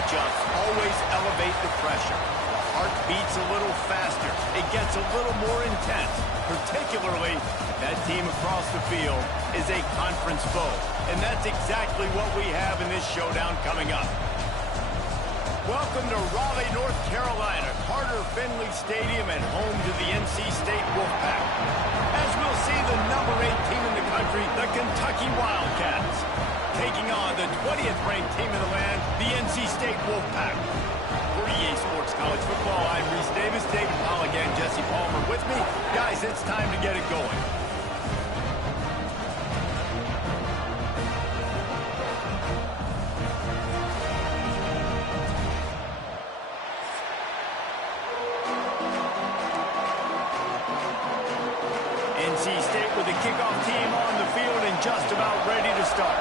matchups always elevate the pressure. The heart beats a little faster. It gets a little more intense, particularly if that team across the field is a conference foe. And that's exactly what we have in this showdown coming up. Welcome to Raleigh, North Carolina, Carter Finley Stadium, and home to the NC State Wolfpack. As we'll see the number 8 team in the country, the Kentucky Wildcats, taking on the 20th ranked team in the land, the NC State Wolfpack. For EA Sports College Football, I'm Reese Davis, David Pollock, and Jesse Palmer with me. Guys, it's time to get it going. NC State with the kickoff team on the field and just about ready to start.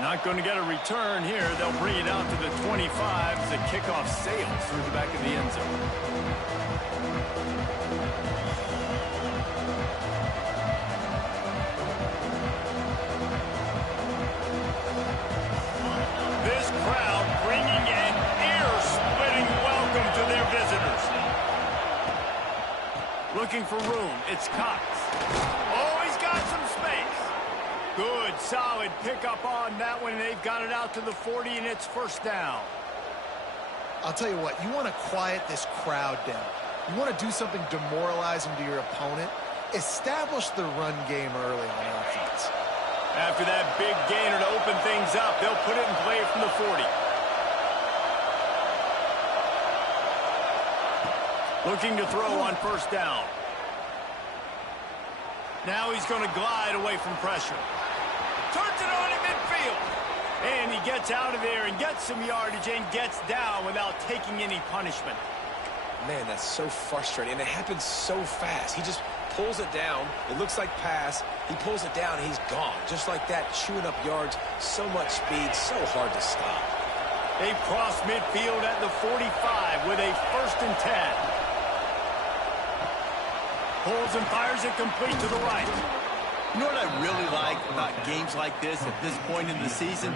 Not going to get a return here. They'll bring it out to the 25 as the kickoff sails through the back of the end zone. This crowd bringing an ear-splitting welcome to their visitors. Looking for room. It's Cox. Oh, he's got some space. Good, solid pickup on that one. They've got it out to the 40, and it's first down. I'll tell you what, you want to quiet this crowd down. You want to do something demoralizing to your opponent. Establish the run game early on offense. After that big gainer to open things up, they'll put it in play from the 40. Looking to throw on first down. Now he's going to glide away from pressure. Turns it on in midfield. And he gets out of there and gets some yardage and gets down without taking any punishment. Man, that's so frustrating. And it happens so fast. He just pulls it down. It looks like pass. He pulls it down and he's gone. Just like that, chewing up yards. So much speed, so hard to stop. They cross midfield at the 45 with a 1st and 10. Pulls and fires it complete to the right. You know what I really like about games like this at this point in the season?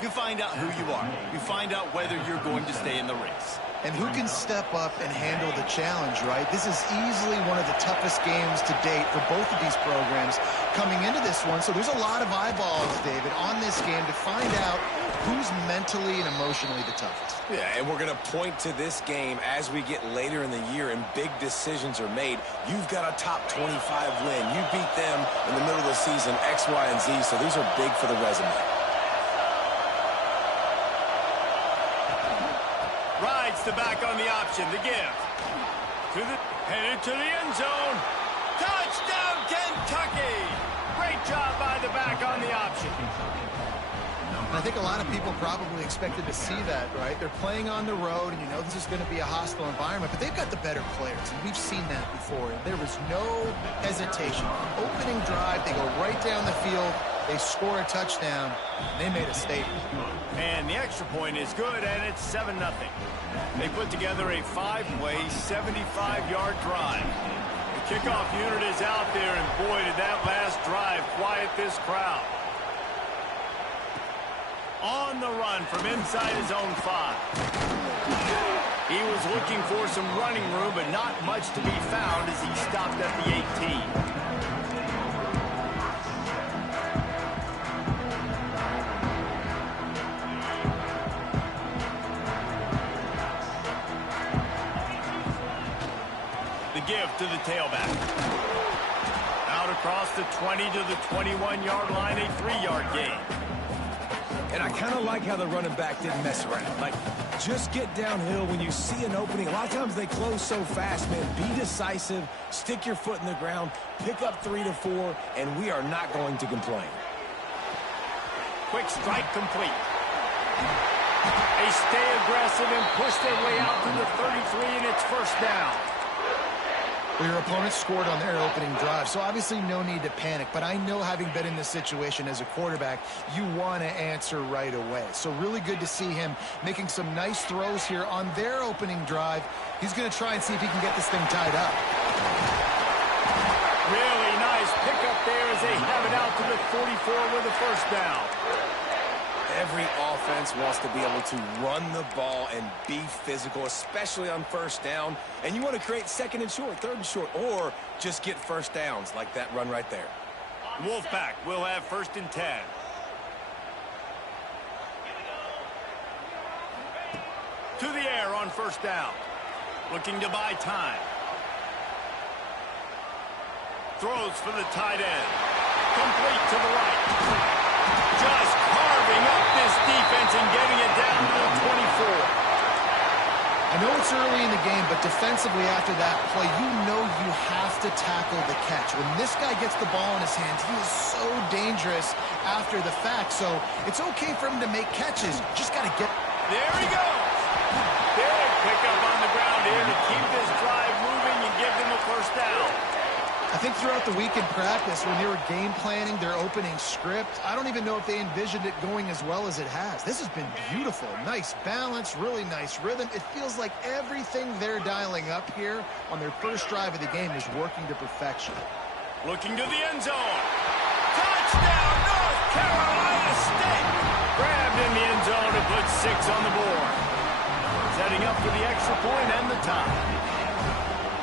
You find out who you are. You find out whether you're going to stay in the race. And who can step up and handle the challenge, right? This is easily one of the toughest games to date for both of these programs coming into this one. So there's a lot of eyeballs, David, on this game to find out who's mentally and emotionally the toughest. Yeah, and we're going to point to this game as we get later in the year and big decisions are made. You've got a top 25 win. You beat them in the middle of the season, X, Y, and Z, so these are big for the resume. Rides the back on the option, the give. Headed to the end zone. Touchdown, Kentucky! Great job by the back on the option. I think a lot of people probably expected to see that, right? They're playing on the road, and you know this is going to be a hostile environment, but they've got the better players, and we've seen that before. And there was no hesitation. Opening drive, they go right down the field, they score a touchdown, they made a statement. And the extra point is good, and it's 7-0. They put together a 5-way, 75-yard drive. The kickoff unit is out there, and boy, did that last drive quiet this crowd. On the run from inside his own 5. He was looking for some running room, but not much to be found as he stopped at the 18. The give to the tailback. Out across the 20 to the 21-yard line, a 3-yard gain. And I kind of like how the running back didn't mess around. Like, just get downhill when you see an opening. A lot of times they close so fast, man. Be decisive, stick your foot in the ground, pick up 3 to 4, and we are not going to complain. Quick strike complete. They stay aggressive and push their way out to the 33, and it's first down. Well, your opponent scored on their opening drive, so obviously no need to panic. But I know, having been in this situation as a quarterback, you want to answer right away. So really good to see him making some nice throws here on their opening drive. He's going to try and see if he can get this thing tied up. Really nice pickup there as they have it out to the 44 with a first down. Every offense wants to be able to run the ball and be physical, especially on first down. And you want to create second and short, third and short, or just get first downs like that run right there. Wolfpack will have 1st and 10. To the air on first down. Looking to buy time. Throws for the tight end. Complete to the right. Just carving up this defense and getting it down to the 24. I know it's early in the game, but defensively after that play, you know you have to tackle the catch. When this guy gets the ball in his hands, he is so dangerous after the fact. So it's okay for him to make catches. Just got to get... There he goes. Big pickup on the ground here to keep this drive moving and give them a first down. I think throughout the week in practice, when they were game planning their opening script, I don't even know if they envisioned it going as well as it has. This has been beautiful. Nice balance, really nice rhythm. It feels like everything they're dialing up here on their first drive of the game is working to perfection. Looking to the end zone. Touchdown, North Carolina State. Grabbed in the end zone and put 6 on the board. Setting up for the extra point and the tie.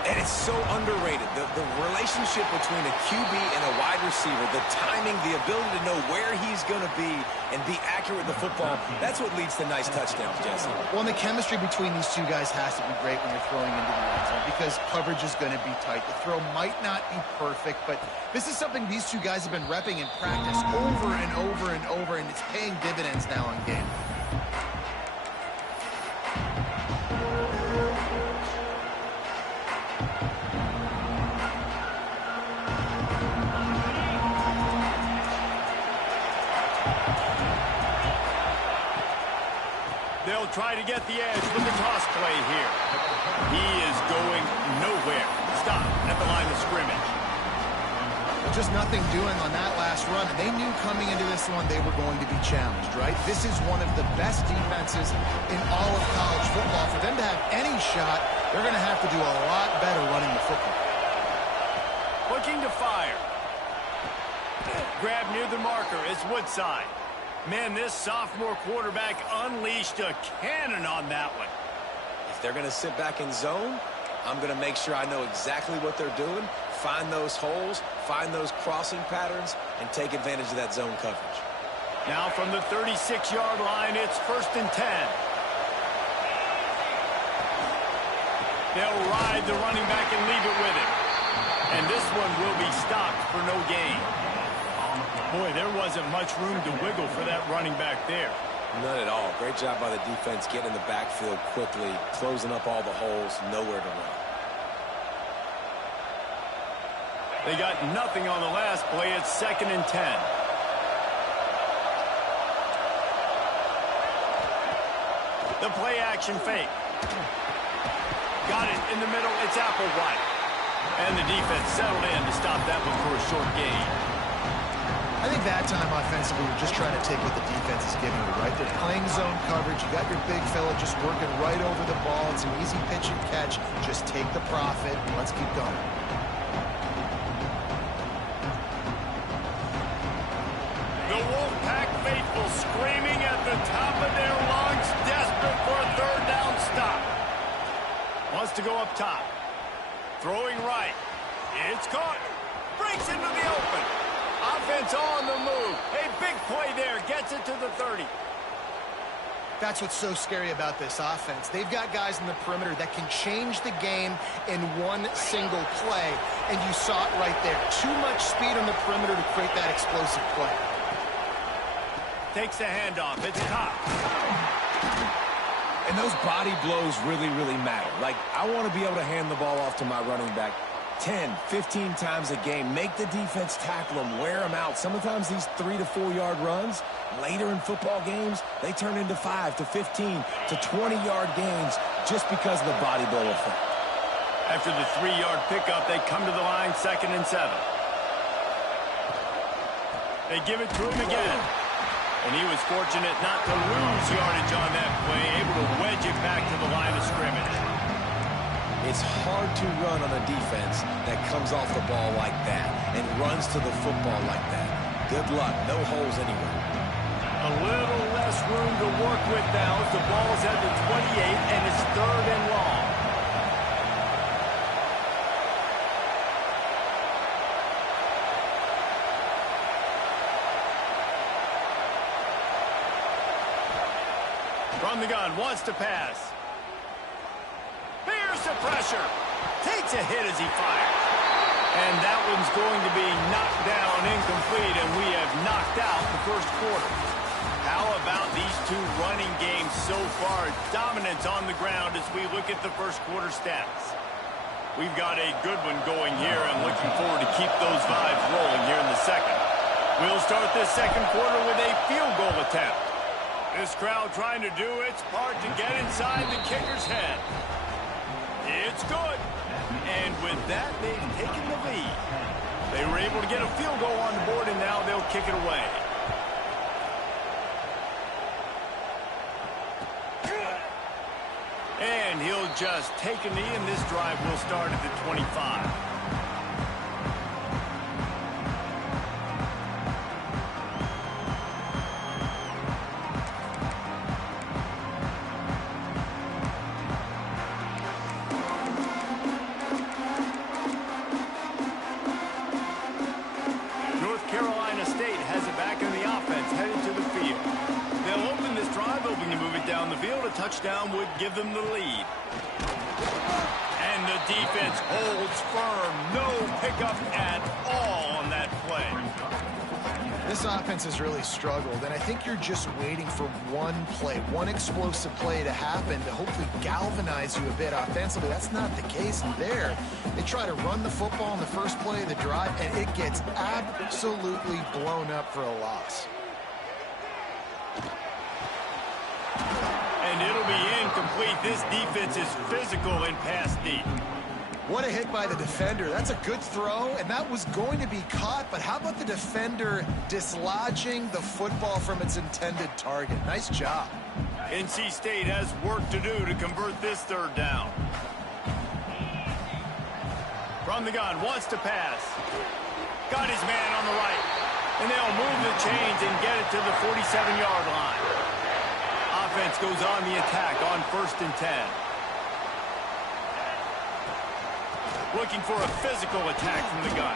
And it's so underrated. The relationship between a QB and a wide receiver, the timing, the ability to know where he's going to be and be accurate with the football, that's what leads to nice touchdowns, Jesse. Well, and the chemistry between these two guys has to be great when you're throwing into the end zone because coverage is going to be tight. The throw might not be perfect, but this is something these two guys have been repping in practice over and over and over, and it's paying dividends now in game. They'll try to get the edge with the toss play here. He is going nowhere. Stop at the line of scrimmage. Just nothing doing on that last run. And they knew coming into this one they were going to be challenged, right? This is one of the best defenses in all of college football. For them to have any shot, they're going to have to do a lot better running the football. Looking to fire. Grab near the marker is Woodside. Man, this sophomore quarterback unleashed a cannon on that one. If they're going to sit back in zone, I'm going to make sure I know exactly what they're doing, find those holes, find those crossing patterns, and take advantage of that zone coverage. Now from the 36-yard line, it's 1st and 10. They'll ride the running back and leave it with him. And this one will be stopped for no gain. Boy, there wasn't much room to wiggle for that running back there. None at all. Great job by the defense getting in the backfield quickly, closing up all the holes, nowhere to run. They got nothing on the last play. It's 2nd and 10. The play action fake. Got it in the middle. It's Applewhite. And the defense settled in to stop that one for a short gain. I think that time offensively, you're just trying to take what the defense is giving you, right? They're playing zone coverage. You got your big fella just working right over the ball. It's an easy pitch and catch. Just take the profit. Let's keep going. The Wolfpack faithful screaming at the top of their lungs, desperate for a 3rd down stop. Wants to go up top. Throwing right. It's caught. Breaks into the open. Offense on the move. A big play there. Gets it to the 30. That's what's so scary about this offense. They've got guys in the perimeter that can change the game in one single play, and you saw it right there. Too much speed on the perimeter to create that explosive play. Takes the handoff. It's top. And those body blows really, really matter. Like, I want to be able to hand the ball off to my running back 10, 15 times a game. Make the defense tackle them, wear them out. Sometimes these 3 to 4 yard runs, later in football games, they turn into 5 to 15 to 20-yard gains just because of the body blow effect. After the 3-yard pickup, they come to the line 2nd and 7. They give it to him again. And he was fortunate not to lose yardage on that play, able to wedge it back to the line of scrimmage. It's hard to run on a defense that comes off the ball like that and runs to the football like that. Good luck. No holes anywhere. A little less room to work with now as the ball's at the 28 and it's 3rd and long. From the gun, wants to pass. Here's the pressure. Takes a hit as he fires. And that one's going to be knocked down incomplete, and we have knocked out the first quarter. How about these two running games so far? Dominance on the ground as we look at the first quarter stats. We've got a good one going here. I'm looking forward to keep those vibes rolling here in the second. We'll start this second quarter with a field goal attempt. This crowd trying to do its part to get inside the kicker's head. It's good. And with that, they've taken the lead. They were able to get a field goal on the board, and now they'll kick it away. And he'll just take a knee, and this drive will start at the 25. Touchdown would give them the lead. And the defense holds firm. No pickup at all on that play. This offense has really struggled, and I think you're just waiting for one play, one explosive play to happen to hopefully galvanize you a bit offensively. That's not the case there. They try to run the football in the first play of the drive, and it gets absolutely blown up for a loss. And it'll be incomplete. This defense is physical and pass deep. What a hit by the defender. That's a good throw, and that was going to be caught, but how about the defender dislodging the football from its intended target? Nice job. NC State has work to do to convert this third down. From the gun, wants to pass. Got his man on the right. And they'll move the chains and get it to the 47-yard line. Offense goes on the attack on 1st and 10. Looking for a physical attack from the gun.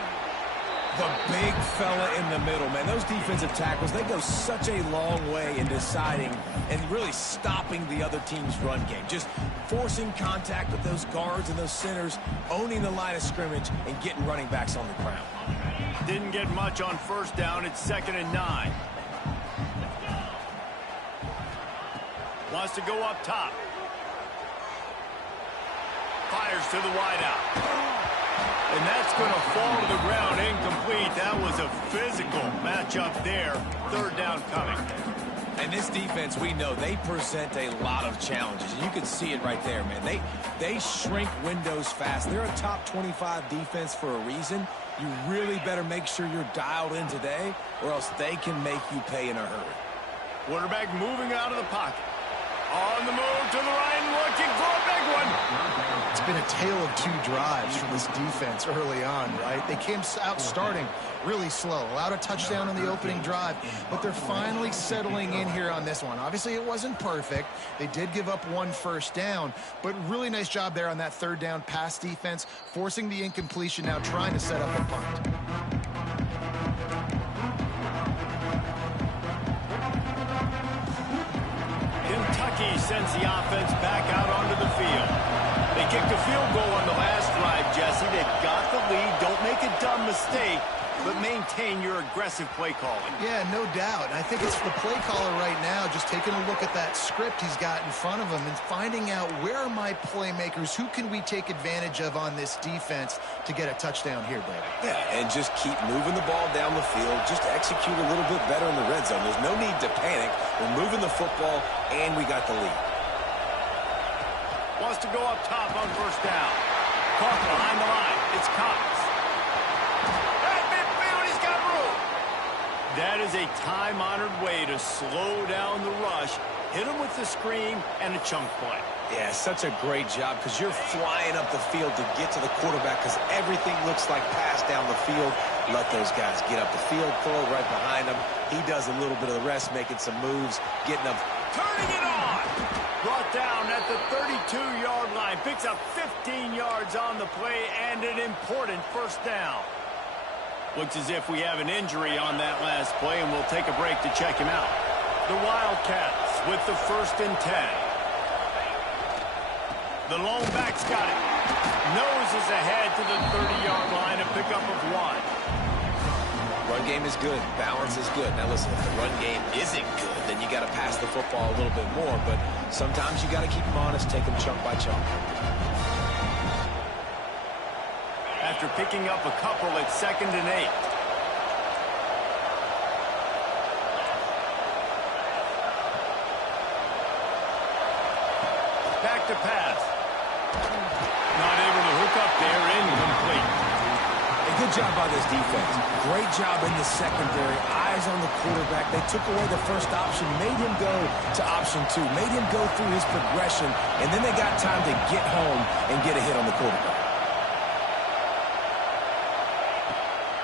The big fella in the middle, man. Those defensive tackles, they go such a long way in deciding and really stopping the other team's run game. Just forcing contact with those guards and those centers, owning the line of scrimmage, and getting running backs on the ground. Didn't get much on 1st down. It's 2nd and 9. Wants to go up top. Fires to the wideout. And that's going to fall to the ground incomplete. That was a physical matchup there. 3rd down coming. And this defense, we know, they present a lot of challenges. And you can see it right there, man. They shrink windows fast. They're a top 25 defense for a reason. You really better make sure you're dialed in today, or else they can make you pay in a hurry. Quarterback moving out of the pocket. On the move to the right, looking for a big one. It's been a tale of 2 drives from this defense early on, right? They came out starting really slow, allowed a touchdown on the opening drive, but they're finally settling in here on this one. Obviously, it wasn't perfect. They did give up 1 first down, but really nice job there on that 3rd down pass defense, forcing the incompletion, now trying to set up a punt. Kentucky sends the offense back out onto the field. They kicked a field goal on the last drive, Jesse. They've got the lead. Don't make a dumb mistake, but maintain your aggressive play calling. Yeah, no doubt. I think it's the play caller right now just taking a look at that script he's got in front of him and finding out where are my playmakers, who can we take advantage of on this defense to get a touchdown here, David. Yeah, and just keep moving the ball down the field. Just execute a little bit better in the red zone. There's no need to panic. We're moving the football, and we got the lead. Wants to go up top on 1st down. Caught behind the line. It's Cox. That is a time-honored way to slow down the rush, hit him with the screen, and a chunk play. Yeah, such a great job because you're flying up the field to get to the quarterback because everything looks like pass down the field. Let those guys get up the field, throw it right behind him. He does a little bit of the rest, making some moves, getting up. Turning it on. Brought down at the 32-yard line. Picks up 15 yards on the play and an important first down. Looks as if we have an injury on that last play, and we'll take a break to check him out. The Wildcats with the 1st and 10. The lone back's got it. Noses ahead to the 30-yard line, a pickup of 1. Run game is good. Balance is good. Now, listen, if the run game isn't good, then you got to pass the football a little bit more. But sometimes you got to keep them honest, take them chunk by chunk. After picking up a couple at 2nd and 8. Back to pass. Not able to hook up there, incomplete. A good job by this defense. Great job in the secondary. Eyes on the quarterback. They took away the first option, made him go to option 2, made him go through his progression, and then they got time to get home and get a hit on the quarterback.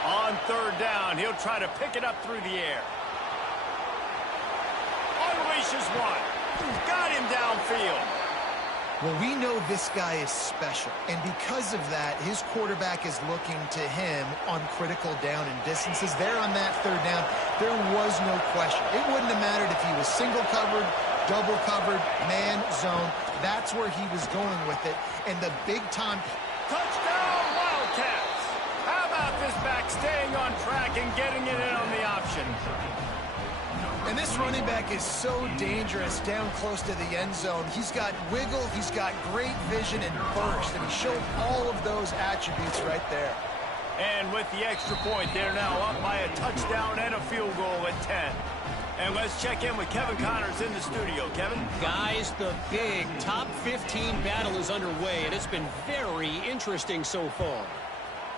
On 3rd down, he'll try to pick it up through the air. Unleashes one. Got him downfield. Well, we know this guy is special, and because of that, his quarterback is looking to him on critical down and distances. There on that 3rd down, there was no question. It wouldn't have mattered if he was single covered, double covered, man, zone. That's where he was going with it, and the big-time Touchdown, Wildcats! How about this back staying on track and getting it in on the option? And this running back is so dangerous down close to the end zone. He's got wiggle, he's got great vision and burst, and he showed all of those attributes right there. And with the extra point, they're now up by a touchdown and a field goal at 10. And let's check in with Kevin Connors in the studio. Kevin? Guys, the big top 15 battle is underway, and it's been very interesting so far.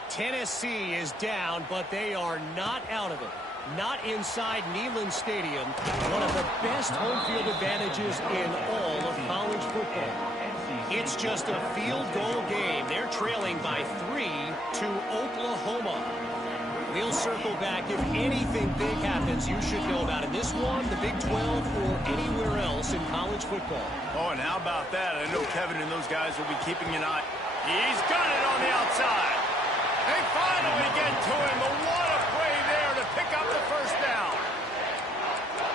Tennessee is down, but they are not out of it. Not inside Neyland Stadium, one of the best home field advantages in all of college football. It's just a field goal game. They're trailing by 3 to Oklahoma. We'll circle back if anything big happens you should know about in this one, the Big 12, or anywhere else in college football. Oh, and how about that? I know Kevin and those guys will be keeping an eye. He's got it on the outside. They finally get to him. But what a play there to pick up the first down.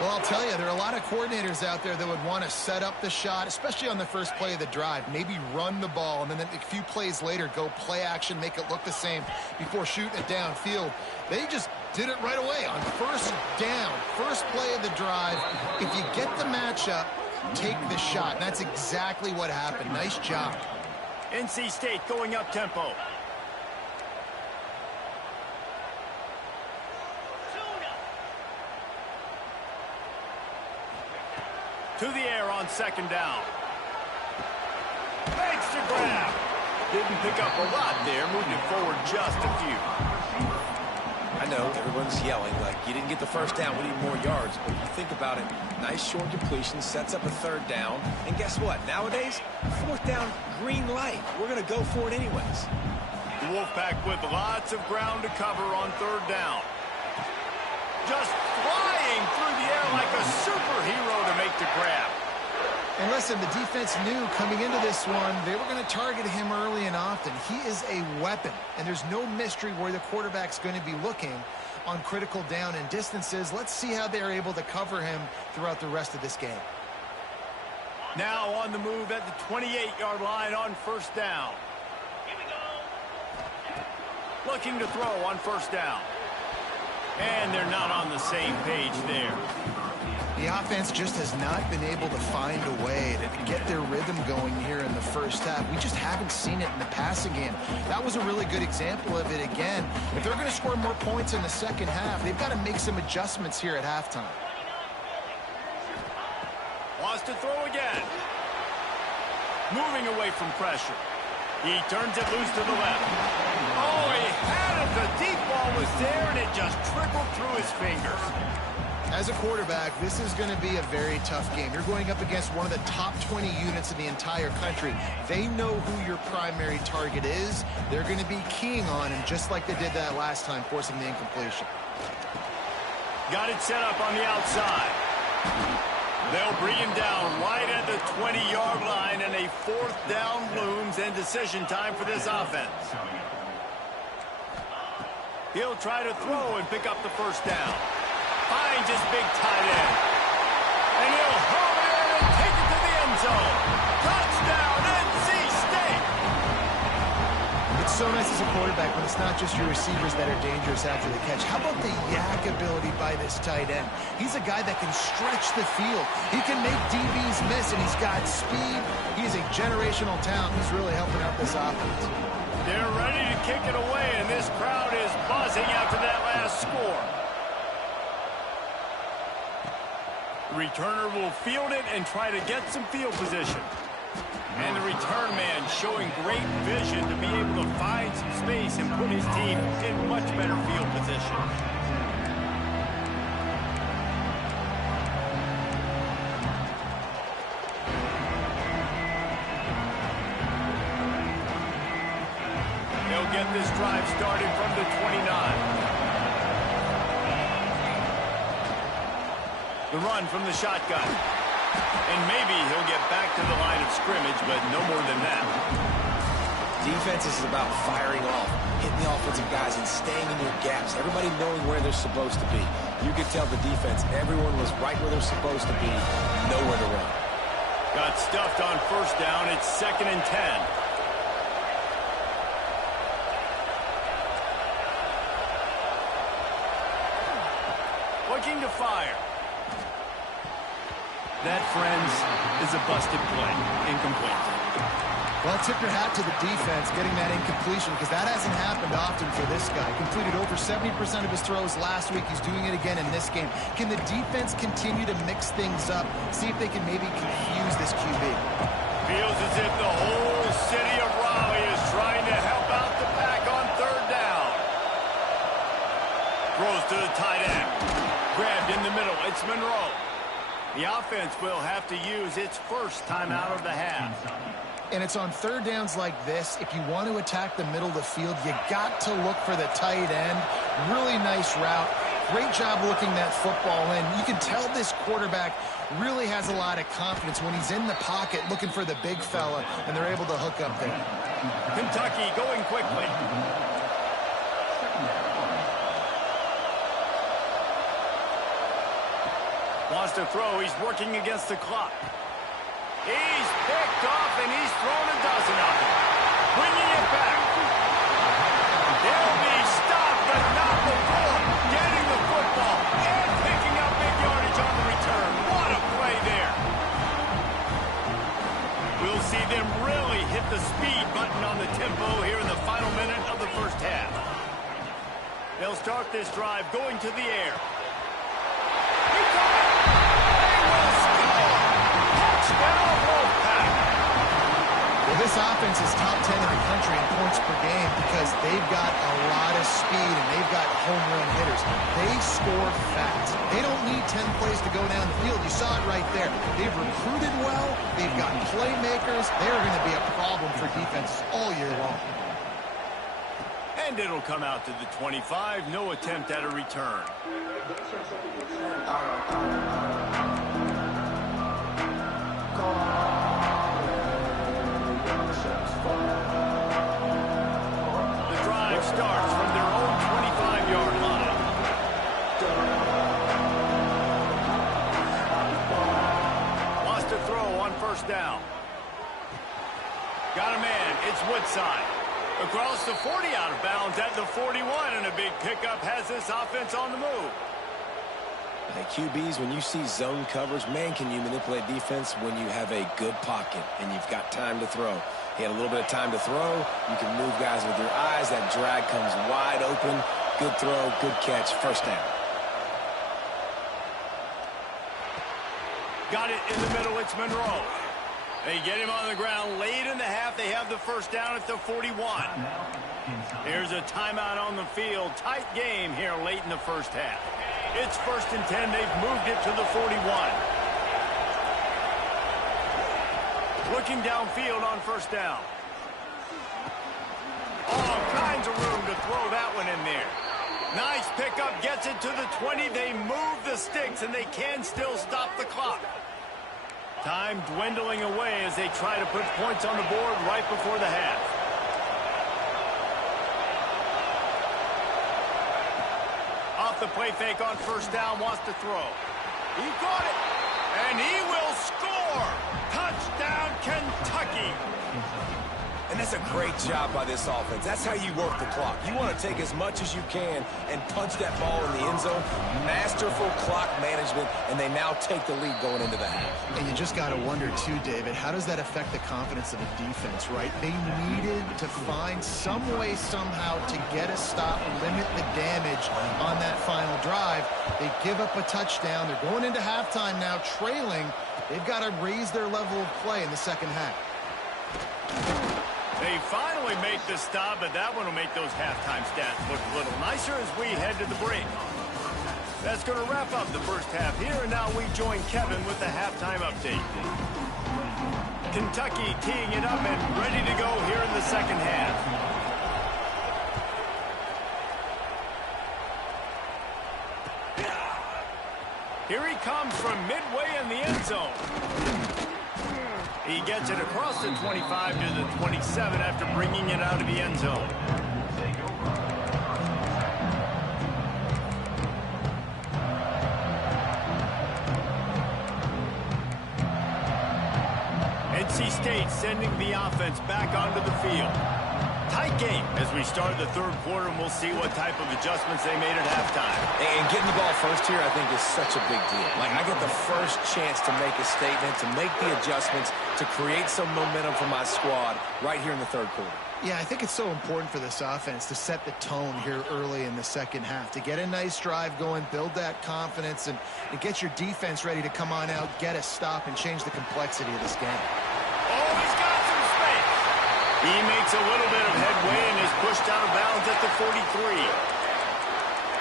Well, I'll tell you, there are a lot of coordinators out there that would want to set up the shot, especially on the first play of the drive, maybe run the ball, and then a few plays later go play action, make it look the same before shooting it downfield. They just did it right away on 1st down, first play of the drive. If you get the matchup, take the shot. And that's exactly what happened. Nice job. NC State going up tempo. To the air on 2nd down. Makes the grab. Didn't pick up a lot there, moving it forward just a few. I know everyone's yelling like you didn't get the first down, we need more yards. But if you think about it, nice short completion, sets up a 3rd down. And guess what? Nowadays, 4th down, green light. We're going to go for it anyways. The Wolfpack with lots of ground to cover on 3rd down. Just flying through the air like a superhero to make the grab. And listen, the defense knew coming into this one, they were going to target him early and often. He is a weapon, and there's no mystery where the quarterback's going to be looking on critical down and distances. Let's see how they're able to cover him throughout the rest of this game. Now on the move at the 28-yard line on 1st down. Here we go. Looking to throw on 1st down. And they're not on the same page there. The offense just has not been able to find a way to get their rhythm going here in the first half. We just haven't seen it in the passing game. That was a really good example of it again. If they're going to score more points in the second half, they've got to make some adjustments here at halftime. Wants to throw again. Moving away from pressure. He turns it loose to the left. Oh, he had it. The deep ball was there, and it just trickled through his fingers. As a quarterback, this is going to be a very tough game. You're going up against one of the top 20 units in the entire country. They know who your primary target is. They're going to be keying on him, just like they did that last time, forcing the incompletion. Got it set up on the outside. They'll bring him down right at the 20-yard line, and a fourth down looms, and decision time for this offense. He'll try to throw and pick up the first down. Finds his big tight end. And he'll home it in and take it to the end zone. Touchdown, NC State! It's so nice as a quarterback when it's not just your receivers that are dangerous after the catch. How about the yak ability by this tight end? He's a guy that can stretch the field. He can make DBs miss, and he's got speed. He's a generational talent. He's really helping out this offense. They're ready to kick it away, and this crowd is buzzing after that last score. Returner will field it and try to get some field position. And the return man showing great vision to be able to find some space and put his team in much better field position. They'll get this drive started from the 29. The run from the shotgun. And maybe he'll get back to the line of scrimmage, but no more than that. Defense is about firing off, hitting the offensive guys and staying in your gaps, everybody knowing where they're supposed to be. You could tell the defense, everyone was right where they're supposed to be, nowhere to run. Got stuffed on first down. It's 2nd and 10. Looking to fire. That, friends, is a busted play. Incomplete. Well, tip your hat to the defense getting that incompletion, because that hasn't happened often for this guy. Completed over 70% of his throws last week. He's doing it again in this game. Can the defense continue to mix things up, see if they can maybe confuse this QB? Feels as if the whole city of Raleigh is trying to help out the pack on third down. Throws to the tight end. Grabbed in the middle. It's Monroe. The offense will have to use its first timeout of the half. And it's on third downs like this. If you want to attack the middle of the field, you got to look for the tight end. Really nice route. Great job looking that football in. You can tell this quarterback really has a lot of confidence when he's in the pocket looking for the big fella, and they're able to hook up there. Kentucky going quickly. Wants to throw. He's working against the clock. He's picked off, and he's thrown a dozen of them. Bringing it back. They'll be stopped, but not before getting the football and picking up big yardage on the return. What a play there. We'll see them really hit the speed button on the tempo here in the final minute of the first half. They'll start this drive going to the air. He got it. They will score. Touchdown, Wolfpack. Well, this offense is top 10 in the country in points per game because they've got a lot of speed and they've got home run hitters. They score fast. They don't need 10 plays to go down the field. You saw it right there. They've recruited well. They've got playmakers. They're going to be a problem for defenses all year long. And it'll come out to the 25. No attempt at a return. The drive starts from their own 25-yard line. Wants to throw on first down. Got a man. It's Woodside. Across the 40, out of bounds at the 41, and a big pickup has this offense on the move. Hey, QBs, when you see zone coverage, man, can you manipulate defense when you have a good pocket and you've got time to throw. He had a little bit of time to throw. You can move guys with your eyes. That drag comes wide open. Good throw, good catch, first down. Got it in the middle. It's Monroe. They get him on the ground late in the half. They have the first down at the 41. Here's a timeout on the field. Tight game here late in the first half. It's 1st and 10. They've moved it to the 41. Looking downfield on first down. All kinds of room to throw that one in there. Nice pickup, gets it to the 20. They move the sticks, and they can still stop the clock. Time dwindling away as they try to put points on the board right before the half. Off the play fake on first down, wants to throw. He got it, and he will score. Touchdown, Kentucky. And that's a great job by this offense. That's how you work the clock. You want to take as much as you can and punch that ball in the end zone. Masterful clock management, and they now take the lead going into the half. And you just got to wonder, too, David, how does that affect the confidence of the defense, right? They needed to find some way, somehow, to get a stop, limit the damage on that final drive. They give up a touchdown. They're going into halftime now, trailing. They've got to raise their level of play in the second half. They finally make the stop, but that one will make those halftime stats look a little nicer as we head to the break. That's going to wrap up the first half here, and now we join Kevin with the halftime update. Kentucky teeing it up and ready to go here in the second half. Here he comes from midway in the end zone. He gets it across the 25 to the 27 after bringing it out of the end zone. NC State sending the offense back onto the field. Tight game as we start the third quarter, and we'll see what type of adjustments they made at halftime. And getting the ball first here, I think, is such a big deal. Like, I get the first chance to make a statement, to make the adjustments, to create some momentum for my squad right here in the third quarter. Yeah, I think it's so important for this offense to set the tone here early in the second half, to get a nice drive going, build that confidence, and get your defense ready to come on out, get a stop, and change the complexity of this game. Oh, he's got some space. He makes a little bit of headway and is pushed out of bounds at the 43.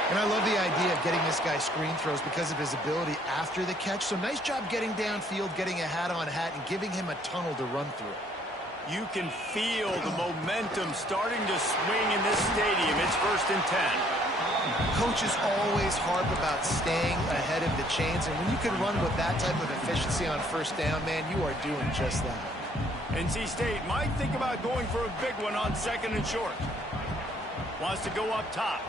And I love the idea of getting this guy screen throws because of his ability after the catch. So nice job getting downfield, getting a hat-on-hat, and giving him a tunnel to run through. You can feel the momentum starting to swing in this stadium. It's 1st and 10. Coaches always harp about staying ahead of the chains, and when you can run with that type of efficiency on first down, man, you are doing just that. NC State might think about going for a big one on 2nd and short. Wants to go up top.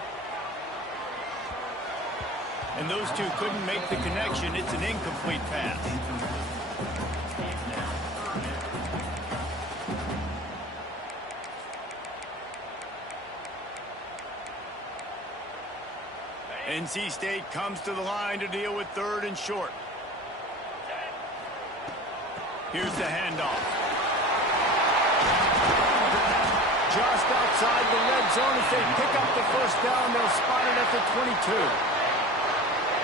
And those two couldn't make the connection. It's an incomplete pass. NC State comes to the line to deal with 3rd and short. Here's the handoff. Just outside the red zone. If they pick up the first down, they'll spot it at the 22.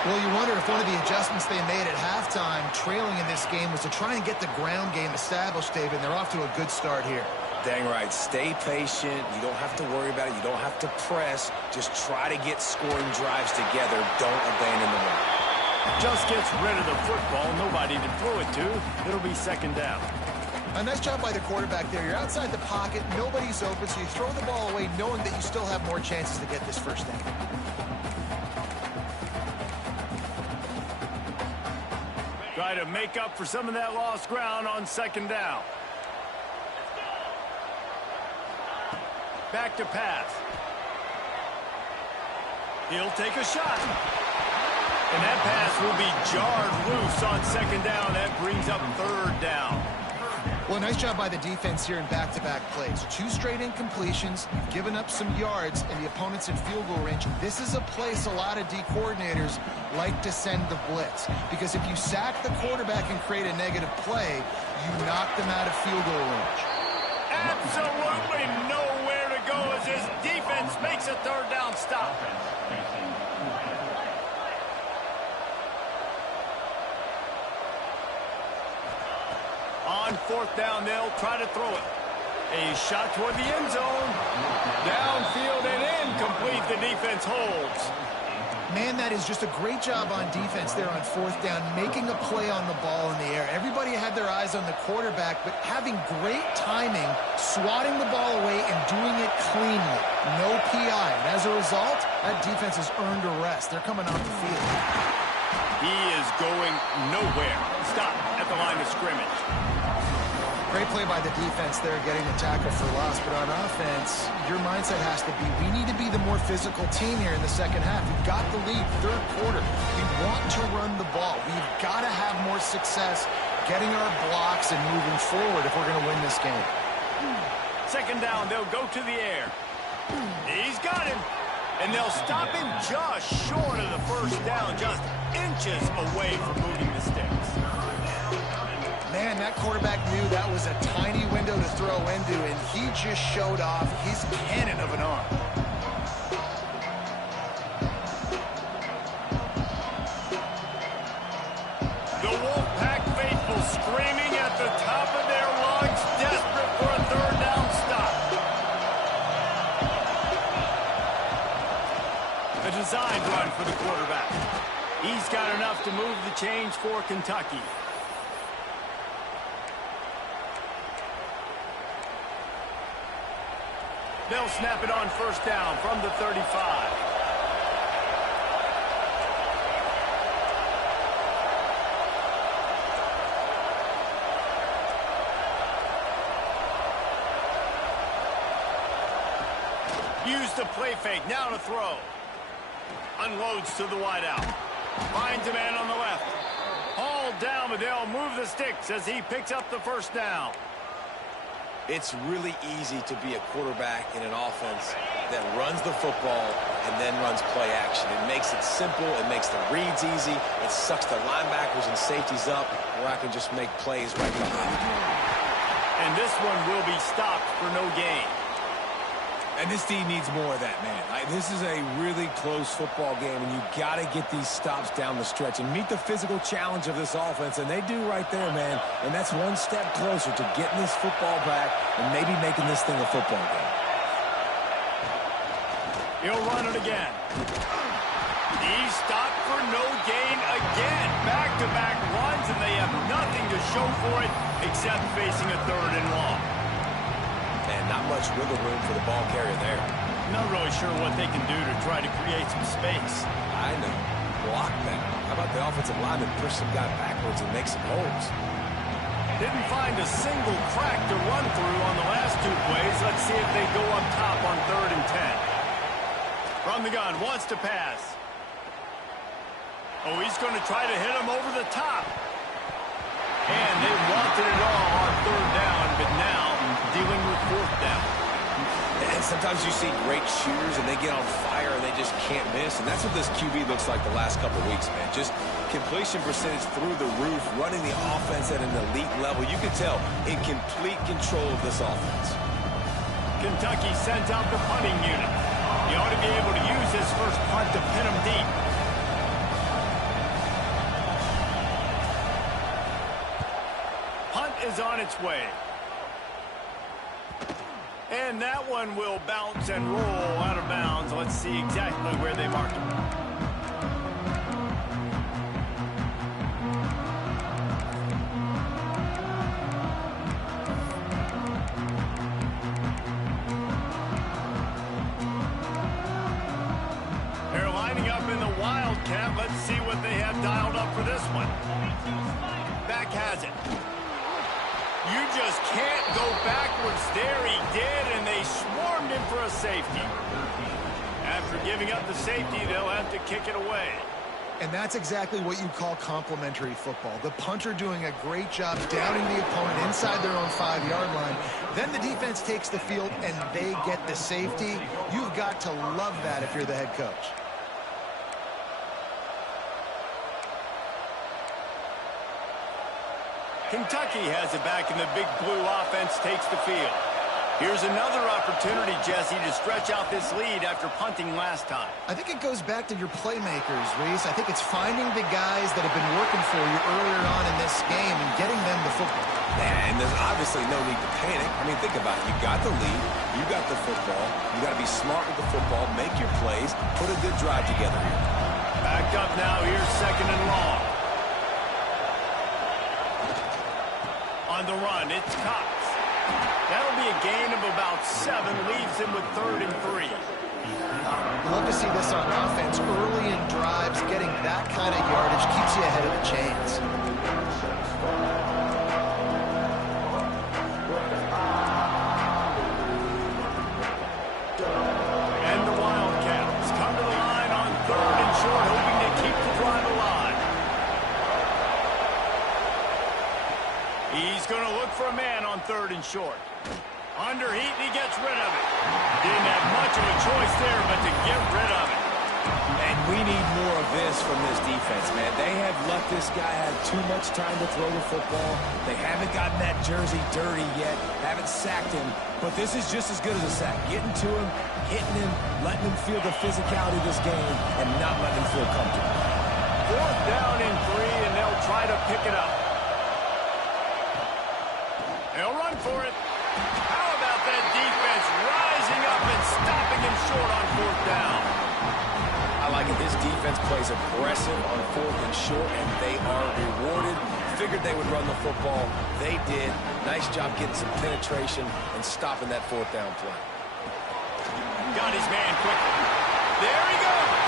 Well, you wonder if one of the adjustments they made at halftime, trailing in this game, was to try and get the ground game established, David. And they're off to a good start here. Dang right. Stay patient. You don't have to worry about it. You don't have to press. Just try to get scoring drives together. Don't abandon the run. Just gets rid of the football. Nobody to throw it to. It'll be 2nd down. A nice job by the quarterback there. You're outside the pocket. Nobody's open, so you throw the ball away knowing that you still have more chances to get this first down. Try to make up for some of that lost ground on 2nd down. Back to pass. He'll take a shot. And that pass will be jarred loose on 2nd down. That brings up 3rd down. Well, nice job by the defense here in back-to-back plays. 2 straight incompletions. You've given up some yards, and the opponent's in field goal range. This is a place a lot of D coordinators like to send the blitz. Because if you sack the quarterback and create a negative play, you knock them out of field goal range. Absolutely nowhere to go as his defense makes a 3rd down stop. On fourth down, they'll try to throw it. A shot toward the end zone. Downfield and incomplete. The defense holds. Man, that is just a great job on defense there on fourth down, making a play on the ball in the air. Everybody had their eyes on the quarterback, but having great timing, swatting the ball away, and doing it cleanly. No PI. And as a result, that defense has earned a rest. They're coming off the field. He is going nowhere. Stop at the line of scrimmage. Great play by the defense there, getting the tackle for loss. But on offense, your mindset has to be, we need to be the more physical team here in the second half. We've got the lead, third quarter. We want to run the ball. We've got to have more success getting our blocks and moving forward if we're going to win this game. Second down, they'll go to the air. He's got him. And they'll stop him just short of the first down, just inches away from moving the sticks. Man, that quarterback knew that was a tiny window to throw into, and he just showed off his cannon of an arm. The Wolfpack faithful screaming at the top of their lungs, desperate for a third down stop. A designed run for the quarterback. He's got enough to move the chains for Kentucky. They'll snap it on first down from the 35. Use the play fake, now to throw. Unloads to the wideout. Finds a man on the left. Hauled down, but they'll move the sticks as he picks up the first down. It's really easy to be a quarterback in an offense that runs the football and then runs play action. It makes it simple. It makes the reads easy. It sucks the linebackers and safeties up where I can just make plays right behind. And this one will be stopped for no gain. And this team needs more of that, man. This is a really close football game, and you got to get these stops down the stretch and meet the physical challenge of this offense, and they do right there, man. And that's one step closer to getting this football back and maybe making this thing a football game. He'll run it again. He's stopped for no gain again. Back-to-back runs, and they have nothing to show for it except facing a third and long. And not much wiggle room for the ball carrier there. Not really sure what they can do to try to create some space. I know. Block that. How about the offensive lineman push some guy backwards and make some holes? Didn't find a single crack to run through on the last two plays. Let's see if they go up top on 3rd and 10. From the gun, wants to pass. Oh, he's going to try to hit him over the top. And they wanted it all on 3rd down, but now dealing with 4th down. And sometimes you see great shooters and they get on fire and they just can't miss. And that's what this QB looks like the last couple of weeks, man. Just completion percentage through the roof, running the offense at an elite level. You can tell in complete control of this offense. Kentucky sends out the punting unit. He ought to be able to use his first punt to pin him deep. Punt is on its way. And that one will bounce and roll out of bounds. Let's see exactly where they mark it. They're lining up in the Wildcat. Let's see what they have dialed up for this one. Back has it. You just can't go backwards. There he did, and they swarmed him for a safety. After giving up the safety, they'll have to kick it away. And that's exactly what you call complementary football. The punter doing a great job downing the opponent inside their own 5-yard line. Then the defense takes the field, and they get the safety. You've got to love that if you're the head coach. Kentucky has it back, and the big blue offense takes the field. Here's another opportunity, Jesse, to stretch out this lead after punting last time. I think it goes back to your playmakers, Reese. I think it's finding the guys that have been working for you earlier on in this game and getting them the football. And there's obviously no need to panic. I mean, think about it. You got the lead. You got the football. You got to be smart with the football, make your plays, put a good drive together here. Backed up now. Here's 2nd and long. On the run, it's Cox. That'll be a gain of about 7. Leaves him with 3rd and 3. Love to see this on offense. Early in drives, getting that kind of yardage keeps you ahead of the chains. And the Wildcats come to the line on 3rd and short, hoping to keep the drive alive. He's going to look for a man on 3rd and short. Under heat, and he gets rid of it. Didn't have much of a choice there, but to get rid of it. And we need more of this from this defense, man. They have let this guy have too much time to throw the football. They haven't gotten that jersey dirty yet, haven't sacked him. But this is just as good as a sack. Getting to him, hitting him, letting him feel the physicality of this game, and not letting him feel comfortable. 4th down and 3, and they'll try to pick it up. They'll run for it. How about that defense rising up and stopping him short on 4th down? I like it. This defense plays aggressive on 4th and short, and they are rewarded. Figured they would run the football. They did. Nice job getting some penetration and stopping that 4th down play. Got his man quickly. There he goes.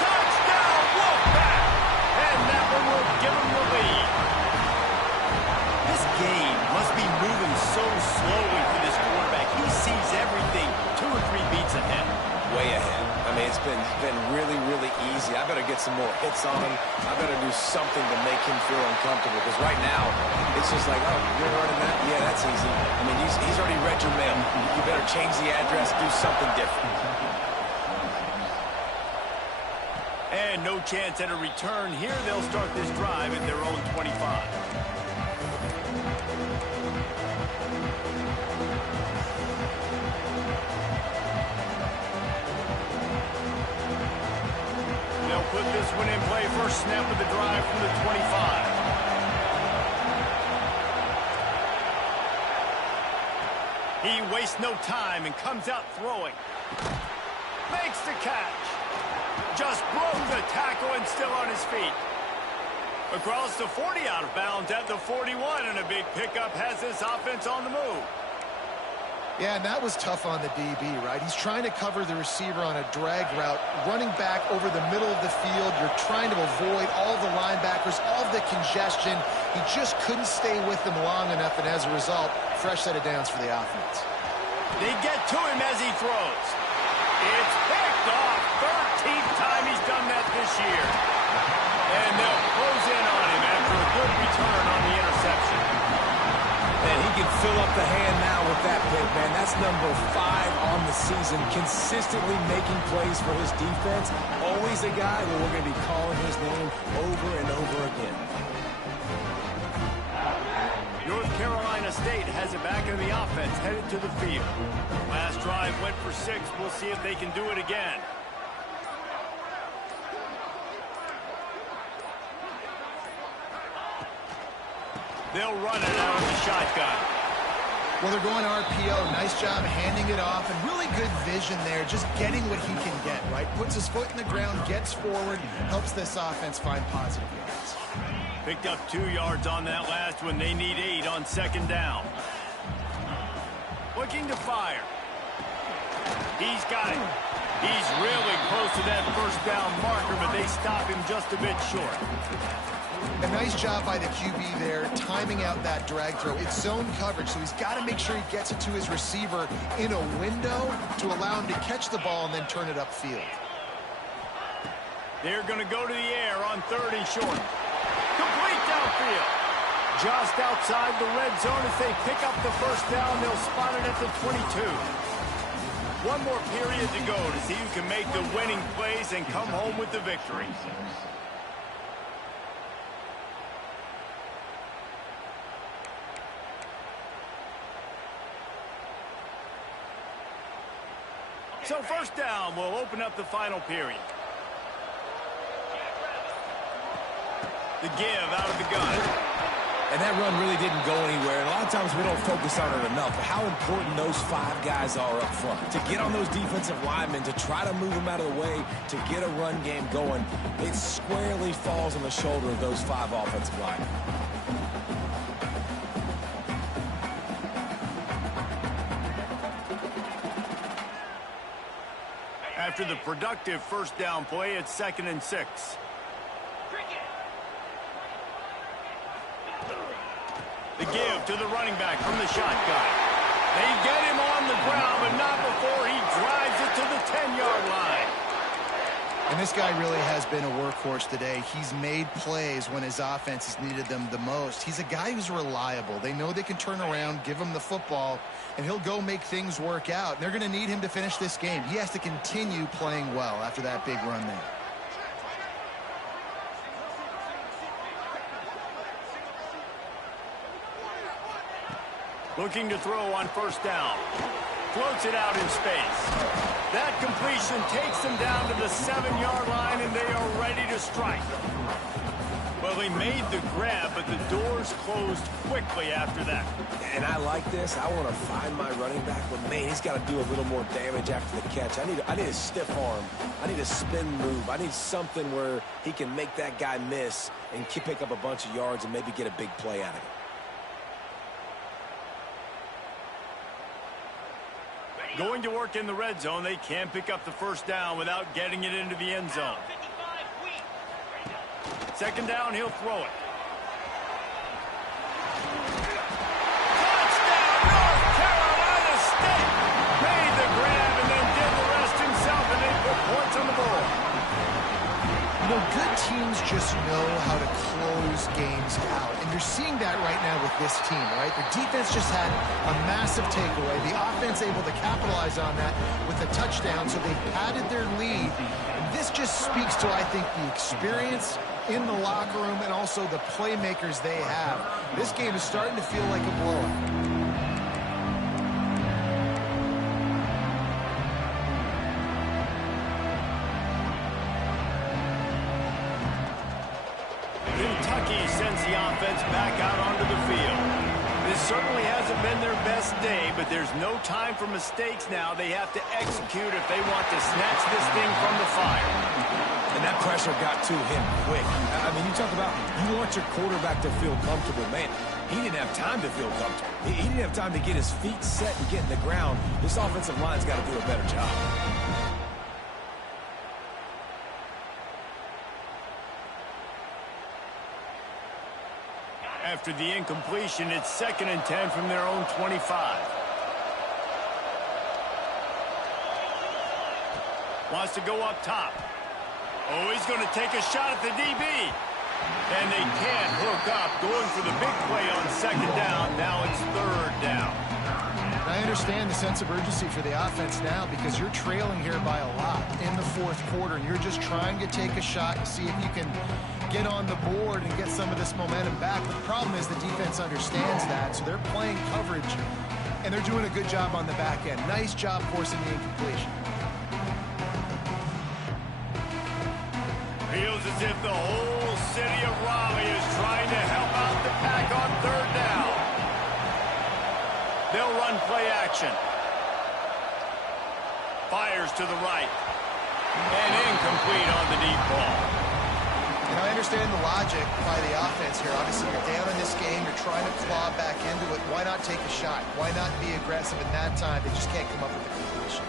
Touchdown, Wolfpack. And that one will give him the lead. This game must be moving so slowly for this quarterback. He sees everything 2 or 3 beats ahead. Way ahead. I mean, it's been really, really easy. I better get some more hits on him. I better do something to make him feel uncomfortable. Because right now, it's just like, oh, you're running that? Yeah, that's easy. I mean, he's already read your mail. You better change the address, do something different. And no chance at a return here. They'll start this drive at their own 25. Put this one in play. First snap of the drive from the 25. He wastes no time and comes out throwing. Makes the catch. Just broke the tackle and still on his feet. Across the 40, out of bounds at the 41, and a big pickup has this offense on the move. Yeah, and that was tough on the DB, right? He's trying to cover the receiver on a drag route, running back over the middle of the field. You're trying to avoid all the linebackers, all of the congestion. He just couldn't stay with them long enough, and as a result, fresh set of downs for the offense. They get to him as he throws. It's picked off. 13th time he's done that this year. And they'll close in on him after a good return on the interception. And he can fill up the hand now with that pick, man. That's number 5 on the season, consistently making plays for his defense. Always a guy where we're going to be calling his name over and over again. North Carolina State has it back in the offense, headed to the field. Last drive went for 6. We'll see if they can do it again. They'll run it out of the shotgun. Well, they're going RPO. Nice job handing it off, and really good vision there, just getting what he can get, right? Puts his foot in the ground, gets forward, helps this offense find positive yards. Picked up 2 yards on that last one. They need 8 on 2nd down. Looking to fire. He's got it. He's really close to that first down marker, but they stop him just a bit short. A nice job by the QB there, timing out that drag throw. It's zone coverage, so he's got to make sure he gets it to his receiver in a window to allow him to catch the ball and then turn it upfield. They're going to go to the air on 3rd and short. Complete downfield. Just outside the red zone as they pick up the first down. They'll spot it at the 22. One more period to go to see who can make the winning plays and come home with the victory. So first down will open up the final period. The give out of the gun. And And that run really didn't go anywhere. And a lot of times we don't focus on it enough, but how important those 5 guys are up front. To get on those defensive linemen, to try to move them out of the way, to get a run game going, it squarely falls on the shoulder of those 5 offensive linemen. After the productive first down play, it's 2nd and 6. The give to the running back from the shotgun. They get him on the ground, but not before he drives it to the 10-yard line. And this guy really has been a workhorse today. He's made plays when his offense has needed them the most. He's a guy who's reliable. They know they can turn around, give him the football, and he'll go make things work out. They're going to need him to finish this game. He has to continue playing well after that big run there. Looking to throw on first down. Floats it out in space. That completion takes them down to the 7-yard line, and they are ready to strike. Well, they made the grab, but the doors closed quickly after that. And I like this. I want to find my running back, but, man, he's got to do a little more damage after the catch. I need a stiff arm. I need a spin move. I need something where he can make that guy miss and pick up a bunch of yards and maybe get a big play out of it. Going to work in the red zone. They can't pick up the first down without getting it into the end zone. 2nd down, he'll throw it. Touchdown, North Carolina State! Made the grab and then did the rest himself, and they put points on the board. You know, good teams just know how to close games out. And you're seeing that right now with this team, right? The defense just had a massive takeaway. The offense able to capitalize on that with a touchdown, so they've padded their lead. And this just speaks to, I think, the experience in the locker room and also the playmakers they have. This game is starting to feel like a blowout. Kentucky sends the offense back out onto the field. This certainly hasn't been their best day, but there's no time for mistakes now. They have to execute if they want to snatch this thing from the fire. And that pressure got to him quick. I mean, you talk about you want your quarterback to feel comfortable. Man, he didn't have time to feel comfortable. He didn't have time to get his feet set and get in the ground. This offensive line's got to do a better job. After the incompletion, it's 2nd and 10 from their own 25. Wants to go up top. Oh, he's going to take a shot at the DB. And they can't hook up. Going for the big play on 2nd down. Now it's 3rd down. I understand the sense of urgency for the offense now because you're trailing here by a lot in the 4th quarter. And you're just trying to take a shot and see if you can get on the board and get some of this momentum back. But the problem is the defense understands that, so they're playing coverage, and they're doing a good job on the back end. Nice job forcing the incompletion. Feels as if the whole city of Raleigh is trying to help out the pack on 3rd down. They'll run play action. Fires to the right. And incomplete on the deep ball. And I understand the logic by the offense here. Obviously, you're down in this game. You're trying to claw back into it. Why not take a shot? Why not be aggressive in that time? They just can't come up with the completion.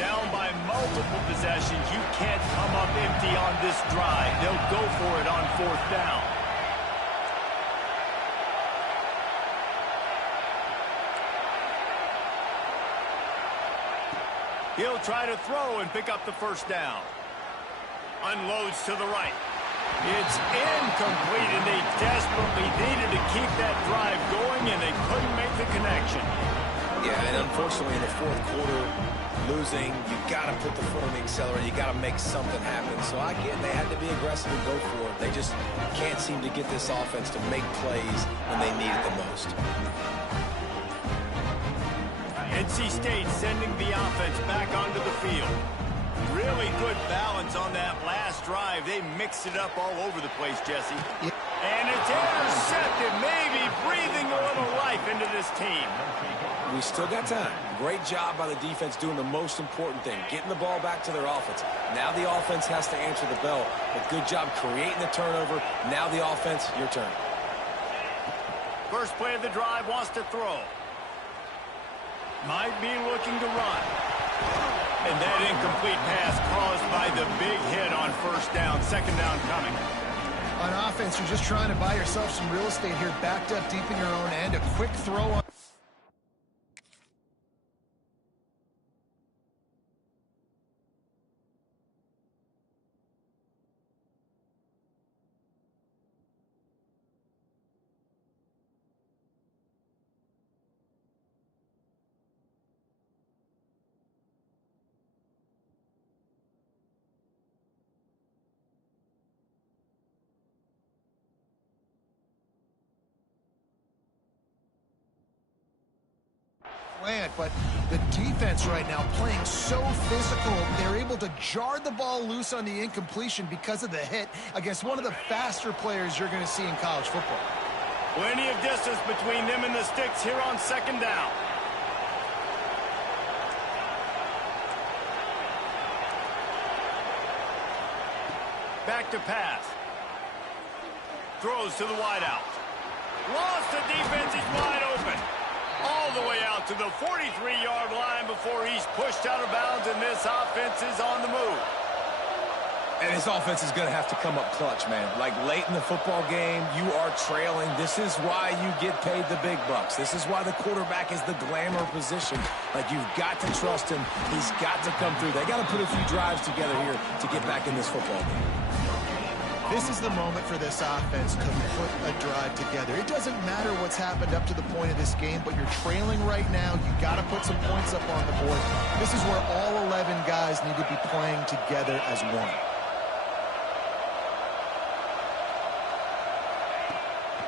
Down by multiple possessions. You can't come up empty on this drive. They'll go for it on 4th down. He'll try to throw and pick up the first down. Unloads to the right. It's incomplete, and they desperately needed to keep that drive going, and they couldn't make the connection. Yeah, and unfortunately in the 4th quarter, losing, you got to put the foot on the accelerator. You got to make something happen. So again, they had to be aggressive and go for it. They just can't seem to get this offense to make plays when they need it the most. NC State sending the offense back onto the field. Really good balance on that last drive. They mixed it up all over the place, Jesse. Yeah. And it's intercepted this team. We still got time. Great job by the defense doing the most important thing, getting the ball back to their offense. Now the offense has to answer the bell, but good job creating the turnover. Now the offense, your turn. First play of the drive, wants to throw. Might be looking to run. And that incomplete pass caused by the big hit on first down. Second down coming. On offense, you're just trying to buy yourself some real estate here, backed up deep in your own end. A quick throw on. But the defense right now playing so physical, they're able to jar the ball loose on the incompletion because of the hit against one of the faster players you're going to see in college football. Plenty of distance between them and the sticks here on second down. Back to pass. Throws to the wideout. Lost the defense, he's wide open. All the way out to the 43-yard line before he's pushed out of bounds, and this offense is on the move. And this offense is going to have to come up clutch, man. Like late in the football game, you are trailing. This is why you get paid the big bucks. This is why the quarterback is the glamour position. Like, you've got to trust him. He's got to come through. They got to put a few drives together here to get back in this football game. This is the moment for this offense to put a drive together. It doesn't matter what's happened up to the point of this game, but you're trailing right now. You got to put some points up on the board. This is where all 11 guys need to be playing together as one.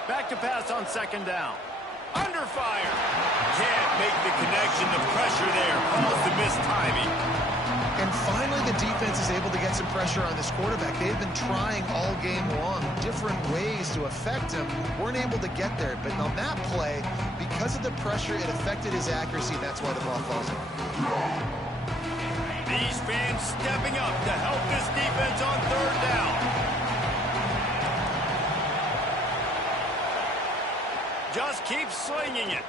Back to pass on second down. Under fire. Can't make the connection. The pressure there caused the missed timing. And finally, the defense is able to get some pressure on this quarterback. They've been trying all game long different ways to affect him. Weren't able to get there. But on that play, because of the pressure, it affected his accuracy. That's why the ball falls in. These fans stepping up to help this defense on third down. Just keeps slinging it.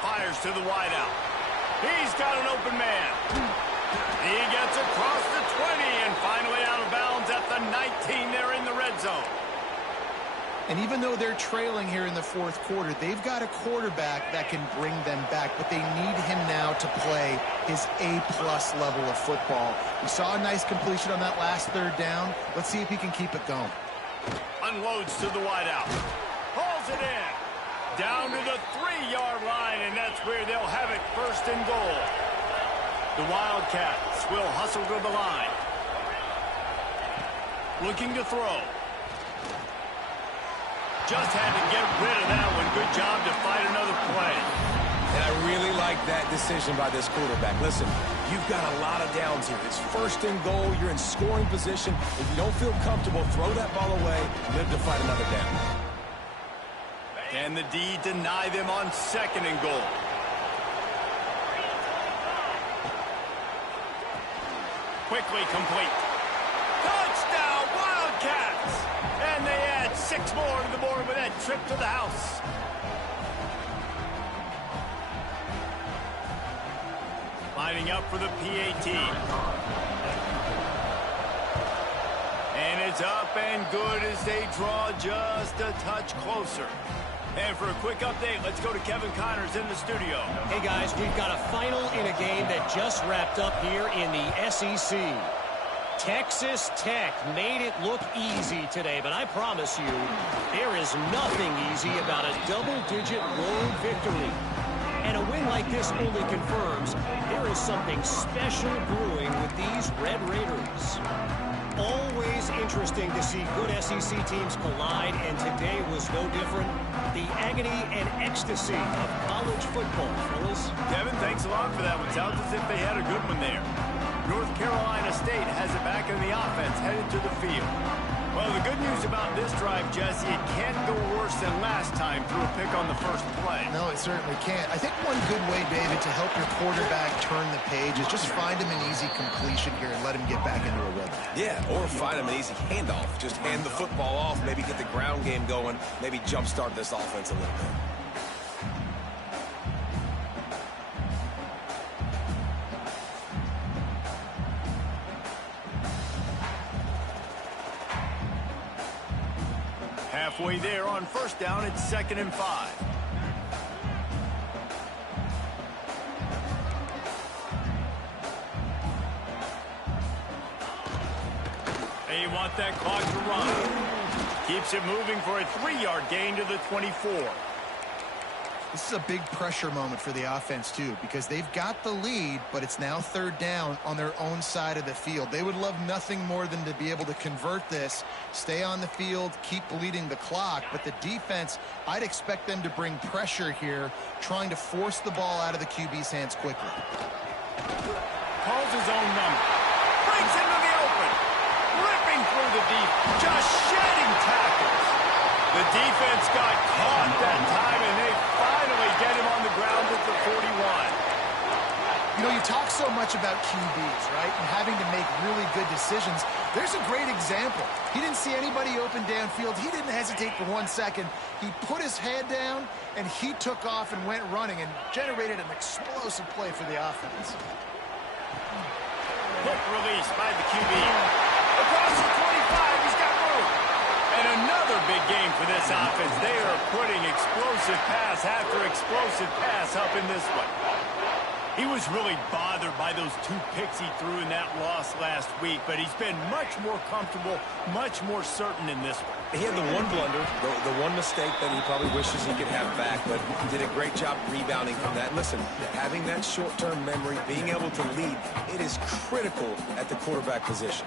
Fires to the wideout. He's got an open man. He gets across the 20 and finally out of bounds at the 19 there in the red zone. And even though they're trailing here in the fourth quarter, they've got a quarterback that can bring them back, but they need him now to play his A-plus level of football. We saw a nice completion on that last third down. Let's see if he can keep it going. Unloads to the wideout. Hauls it in. Down to the 3-yard line, and that's where they'll have it first and goal. The Wildcats will hustle to the line. Looking to throw. Just had to get rid of that one. Good job to fight another play. And I really like that decision by this quarterback. Listen, you've got a lot of downs here. It's first and goal. You're in scoring position. If you don't feel comfortable, throw that ball away. Live to fight another down. And the D deny them on second and goal. Quickly complete. Touchdown, Wildcats! And they add 6 more to the board with that trip to the house. Lining up for the PAT. And it's up and good as they draw just a touch closer. And for a quick update, let's go to Kevin Connors in the studio. Hey, guys, we've got a final in a game that just wrapped up here in the SEC. Texas Tech made it look easy today, but I promise you, there is nothing easy about a double-digit road victory. And a win like this only confirms there is something special brewing with these Red Raiders. Always interesting to see good SEC teams collide, and today was no different. The agony and ecstasy of college football, fellas. Kevin, thanks a lot for that one. Sounds as if they had a good one there. North Carolina State has it back in the offense, headed to the field. Well, the good news about this drive, Jesse, it can't go worse than last time through a pick on the first play. No, it certainly can't. I think one good way, David, to help your quarterback turn the page is just find him an easy completion here and let him get back into a rhythm. Yeah, or find him an easy handoff. Just hand the football off, maybe get the ground game going, maybe jumpstart this offense a little bit. Halfway there on first down, it's 2nd and 5. They want that clock to run. Keeps it moving for a 3-yard gain to the 24. This is a big pressure moment for the offense, too, because they've got the lead, but it's now 3rd down on their own side of the field. They would love nothing more than to be able to convert this, stay on the field, keep bleeding the clock. But the defense, I'd expect them to bring pressure here, trying to force the ball out of the QB's hands quickly. Calls his own number. Breaks into the open. Ripping through the deep. Just shedding tackles. The defense got caught that time, and they finally get him on the ground at the 41. You know, you talk so much about QBs, right, and having to make really good decisions. There's a great example. He didn't see anybody open downfield. He didn't hesitate for 1 second. He put his head down, and he took off and went running and generated an explosive play for the offense. Quick release by the QB. Across the 25, he's got room. And another big game for this offense. They are putting explosive pass after explosive pass up in this one. He was really bothered by those 2 picks he threw in that loss last week, but he's been much more comfortable, much more certain in this one. He had the one blunder, the one mistake that he probably wishes he could have back, but did a great job rebounding from that. Listen, having that short-term memory, being able to lead, it is critical at the quarterback position.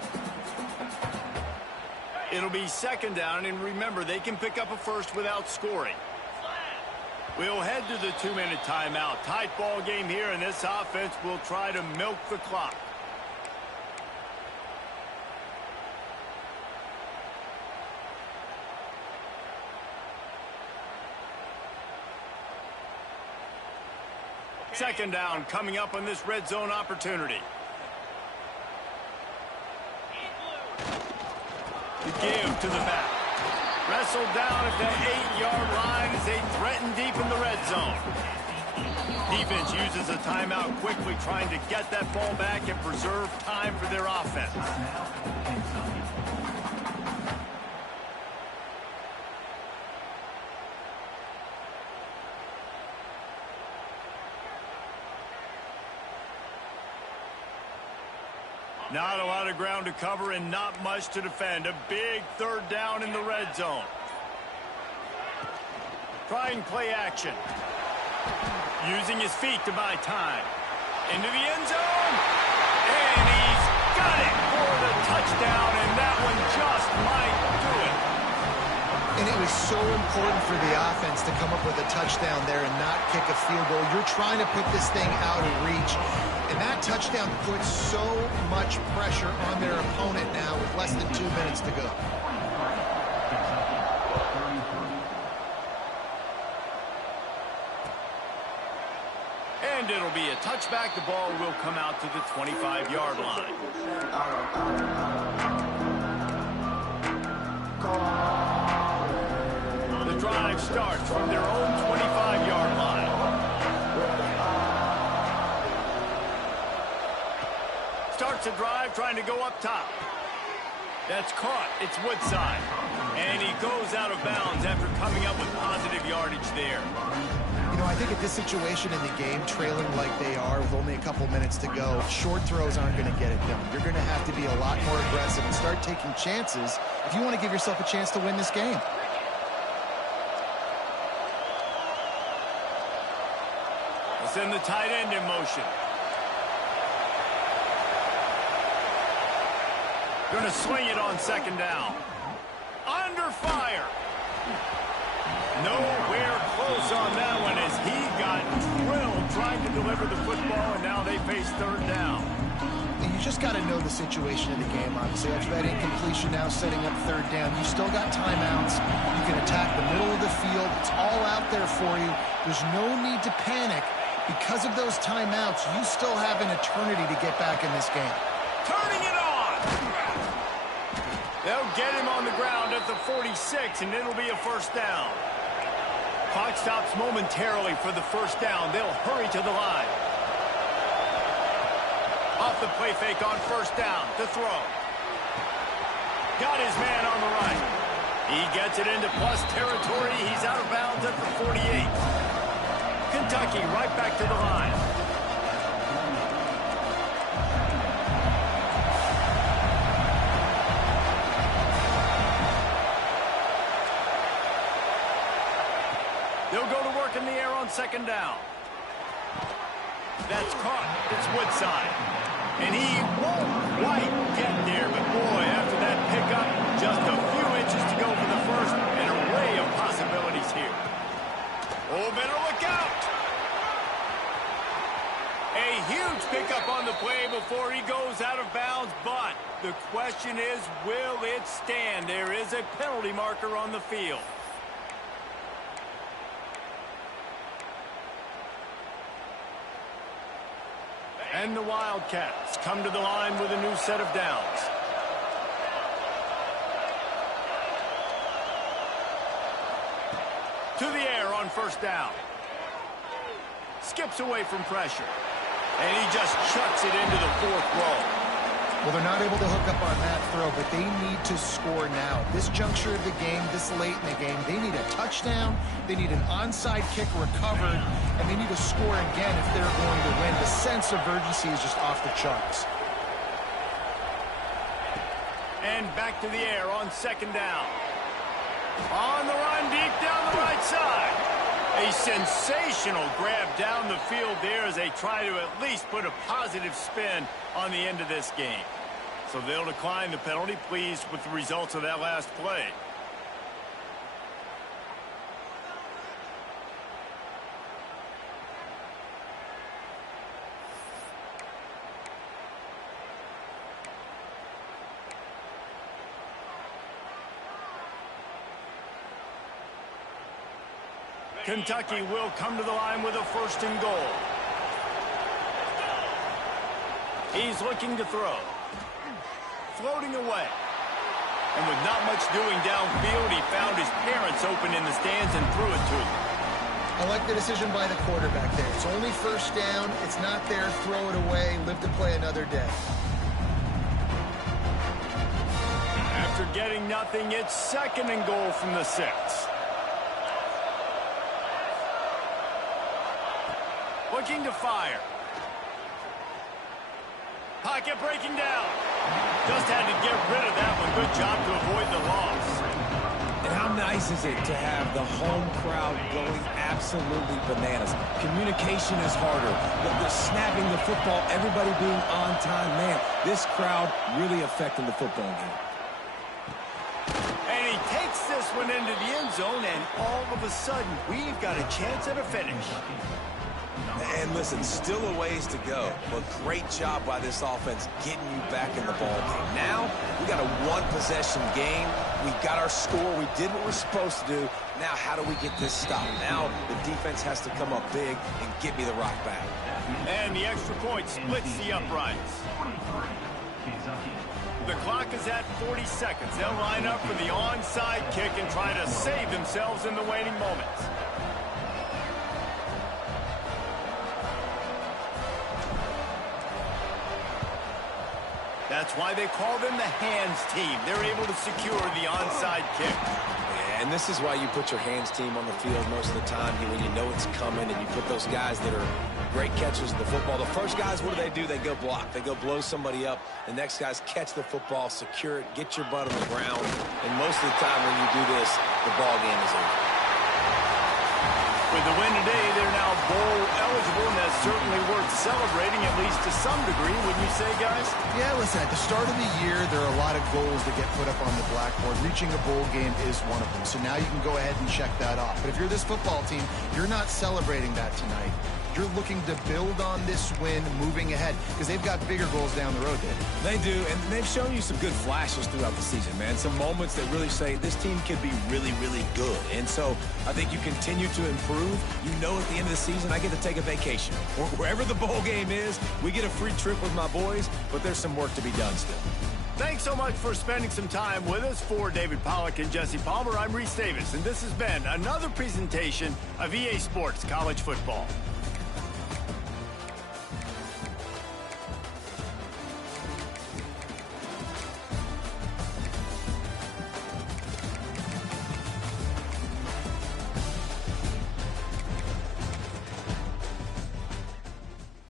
It'll be 2nd down, and remember, they can pick up a first without scoring. We'll head to the 2-minute timeout. Tight ball game here, and this offense will try to milk the clock. Second down coming up on this red zone opportunity. The give to the back. Wrestled down at the 8-yard line as they threaten deep in the red zone. Defense uses a timeout quickly, trying to get that ball back and preserve time for their offense. Not a lot of ground to cover and not much to defend. A big 3rd down in the red zone. Trying play action. Using his feet to buy time. Into the end zone. And he's got it for the touchdown, and that one just might do it. And it was so important for the offense to come up with a touchdown there and not kick a field goal. You're trying to put this thing out of reach. And that touchdown puts so much pressure on their opponent now with less than 2 minutes to go. And it'll be a touchback. The ball will come out to the 25-yard line. The drive starts from their own 25-yard line. Starts a drive trying to go up top. That's caught. It's Woodside. And he goes out of bounds after coming up with positive yardage there. You know, I think at this situation in the game, trailing like they are with only a couple minutes to go, short throws aren't going to get it done. You're going to have to be a lot more aggressive and start taking chances if you want to give yourself a chance to win this game. Send the tight end in motion. Going to swing it on 2nd down. Under fire. Nowhere close on that one as he got drilled trying to deliver the football, and now they face third down. And you just got to know the situation of the game, obviously. After that incompletion, now setting up third down. You still got timeouts. You can attack the middle of the field. It's all out there for you. There's no need to panic. Because of those timeouts, you still have an eternity to get back in this game. Turning it on! They'll get him on the ground at the 46, and it'll be a first down. Clock stops momentarily for the first down. They'll hurry to the line. Off the play fake on first down to throw. Got his man on the right. He gets it into plus territory. He's out of bounds at the 48. Kentucky right back to the line. They'll go to work in the air on second down. That's caught. It's Woodside. And he won't quite get there, but boy, after that pickup, just a few inches to go for the first. An array of possibilities here. Oh, better look out. A huge pickup on the play before he goes out of bounds, but the question is, will it stand? There is a penalty marker on the field. And the Wildcats come to the line with a new set of downs. To the air on first down. Skips away from pressure. And he just chucks it into the fourth row. Well, they're not able to hook up on that throw, but they need to score now. This juncture of the game, this late in the game, they need a touchdown, they need an onside kick recovered, and they need to score again if they're going to win. The sense of urgency is just off the charts. And back to the air on second down. On the run deep down the right side. A sensational grab down the field there as they try to at least put a positive spin on the end of this game. So they'll decline the penalty, pleased with the results of that last play. Kentucky will come to the line with a first and goal. He's looking to throw. Floating away. And with not much doing downfield, he found his parents open in the stands and threw it to them. I like the decision by the quarterback there. It's only first down. It's not there. Throw it away. Live to play another day. After getting nothing, it's second and goal from the 6. Looking to fire. Pocket breaking down. Just had to get rid of that one. Good job to avoid the loss. And how nice is it to have the home crowd going absolutely bananas? Communication is harder. The snapping the football, everybody being on time. Man, this crowd really affecting the football game. And he takes this one into the end zone, and all of a sudden, we've got a chance at a finish. And listen, still a ways to go, but great job by this offense getting you back in the ball game. Now, we got a one-possession game. We got our score. We did what we're supposed to do. Now, how do we get this stopped? Now, the defense has to come up big and get me the rock back. And the extra point splits the uprights. The clock is at 40 seconds. They'll line up for the onside kick and try to save themselves in the waiting moments. That's why they call them the hands team. They're able to secure the onside kick. Yeah, and this is why you put your hands team on the field most of the time when you know it's coming, and you put those guys that are great catchers of the football. The first guys, what do? They go block. They go blow somebody up. The next guys catch the football, secure it, get your butt on the ground. And most of the time when you do this, the ball game is over. With the win today, they're now bowl eligible, and that's certainly worth celebrating, at least to some degree, wouldn't you say, guys? Yeah, listen, at the start of the year, there are a lot of goals that get put up on the blackboard. Reaching a bowl game is one of them. So now you can go ahead and check that off. But if you're this football team, you're not celebrating that tonight. You're looking to build on this win moving ahead because they've got bigger goals down the road, Dave. They do, and they've shown you some good flashes throughout the season, man. Some moments that really say this team could be really, really good. And so I think you continue to improve. You know at the end of the season, I get to take a vacation. Wherever the bowl game is, we get a free trip with my boys, but there's some work to be done still. Thanks so much for spending some time with us. For David Pollack and Jesse Palmer, I'm Reese Davis, and this has been another presentation of EA Sports College Football.